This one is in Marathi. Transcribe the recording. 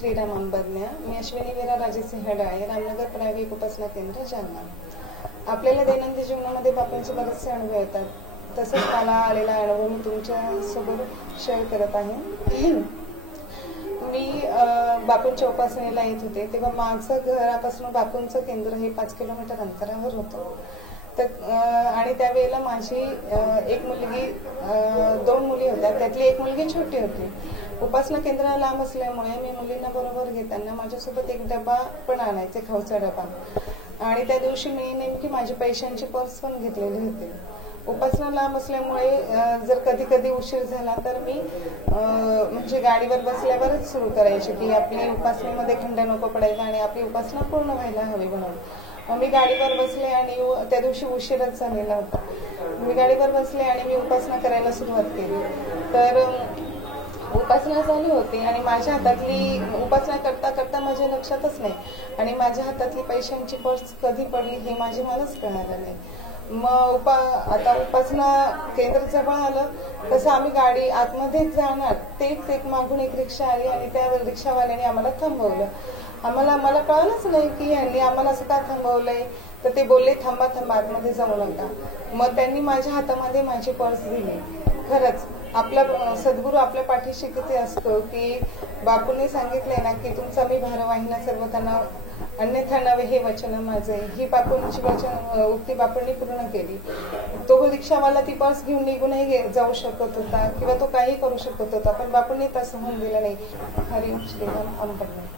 श्रीराम अंबज्ञ। मी अश्विनी वीरा राजेसिंह डाळे, रामनगर प्रायोगिक उपासना केंद्र, जालना। आपल्याला दैनंदिन जीवनामध्ये बापूंचे बरेचसे अनुभव येतात, तसंच मला आलेला अनुभव मी तुमच्या सोबत शेअर करत आहे। मी बापूंच्या उपासनेला येत होते तेव्हा माझं घरापासून बापूंचं केंद्र हे 5 किलोमीटर अंतरावर होतं। आणि त्यावेळेला माझी एक मुलगी, 2 मुली होत्या, त्यातली एक मुलगी छोटी होती। उपासना केंद्राला लांब असल्यामुळे मी मुलींना बरोबर घेताना माझ्यासोबत एक डबा पण आणायचे, खाऊचा डबा। आणि त्या दिवशी मी नेमकी माझी पैशांची पर्स पण घेतलेली होती। उपासना लांब असल्यामुळे जर कधी कधी उशीर झाला तर मी म्हणजे गाडीवर बसल्यावरच सुरू करायची की आपली उपासनेमध्ये खंड नको पडायला आणि आपली उपासना पूर्ण व्हायला हवी म्हणून। मी गाडीवर बसले आणि त्या दिवशी उशीरच झालेला होता। मी गाडीवर बसले आणि मी उपासना करायला सुरुवात केली। तर उपासना चालू होती आणि माझ्या हातातली उपासना करता करता माझ्या लक्षातच नाही आणि माझ्या हातातली पैशांची पर्स कधी पडली हे मलाच कळालं नाही। मग आता उपासना केंद्र जवळ आलं तसं आम्ही गाडी आतमध्येच जाणार, तेच एक मागून एक रिक्षा आली आणि त्या रिक्षावाल्याने आम्हाला थांबवलं। मला कळलंच नाही की यांनी आम्हाला असं का थांबवलंय। तर ते बोलले थांबा थांबा, आतमध्ये जाऊ नका। मग त्यांनी माझ्या हातामध्ये माझी पर्स दिली। खरंच आपला सद्गुरू आपल्या पाठीशी किती असतो की बापूंनी सांगितलंय ना की तुमचा मी भारवाहिना सर्वताना अन्यथा नवे हे वचन माझे, ही बापूंची उक्ती बापूंनी पूर्ण केली। तो रिक्षावाला ती पर्स घेऊन निघूनही जाऊ शकत होता किंवा तो काही करू शकत होता, पण बापूंनी तसं होऊन दिलं नाही। हरिओम श्रीराम अंबज्ञ।